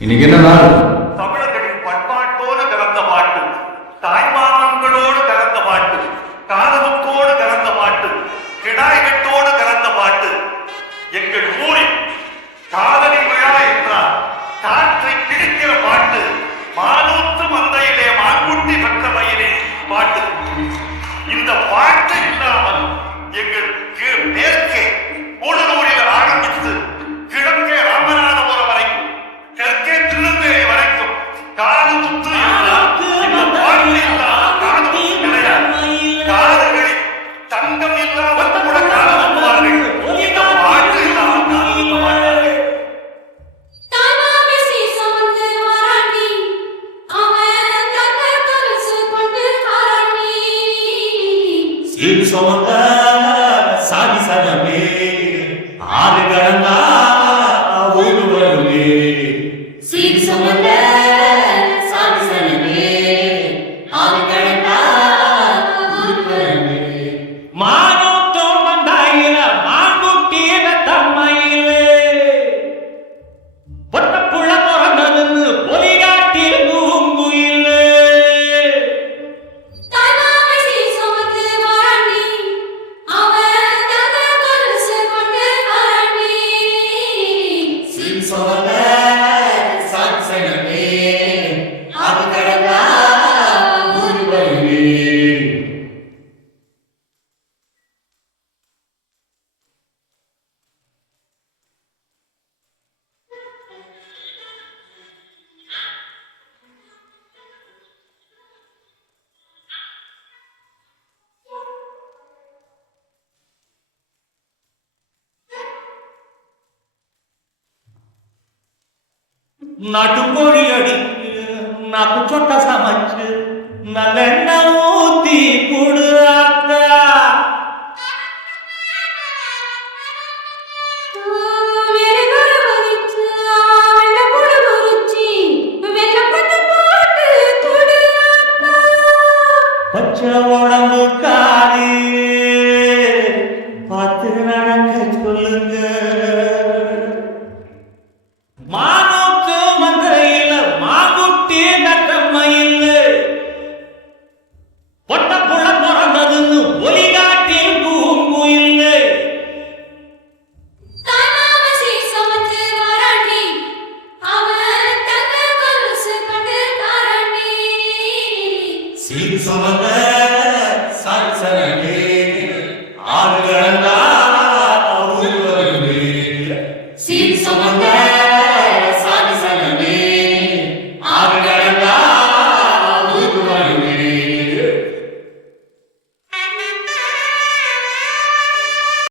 இன்னைக்கு என்ன நாள்? தமிழர்களின் பண்பாட்டோடு கலந்த பாட்டு. தாய்மாமன்களோடு கலந்த பாட்டு. காதவத்தோடு கலந்த பாட்டு. கிடாய்கட்டோடு கலந்த பாட்டு. எங்கள் ஊரில் காதலி விழா என்றால் காற்றை கிழிக்கிற பாட்டு. சீர் சுமந்த சாமி சனமே ஆறு கடந்தா ஊரு வருமே சீர் சுமந்த നടുക്കോഴി അടിച്ച് നടുക്കൊട്ട സമച്ച് நல்லெண்ண ஊத்தி குடுறாத்தா பச்சை உடம்பு காரி பார்த்து நடக்க சொல்லுங்க. மா Jerusalem.